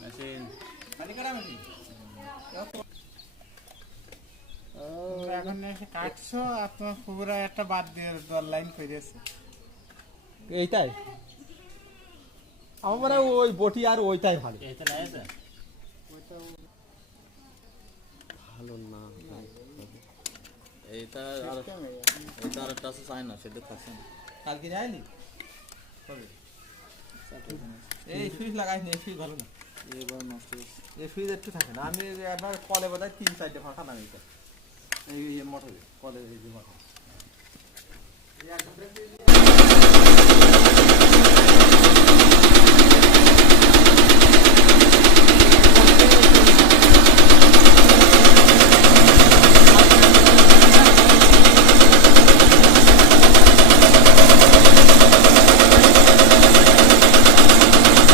machine এখন এসে কাটছো আর তোমার পুকুরা একটা বাদ দিয়ে লাইন করেছে এইটাই আমার মনে হয় ওই বটি আর ওইটাই ভালো ভালো না এইটা আর একটা আছে চাই না সেটা থাকছে না কালকে যায়নি এই সুইচ লাগাইনি এই সুইচ ভালো না এবার নষ্ট হয়েছে এই সুইচ একটু থাকে না আমি আপনার কলে বোধহয় 3-4টে ফাঁকা নাম এইটা এই মোটরে কলে এই যে মোটর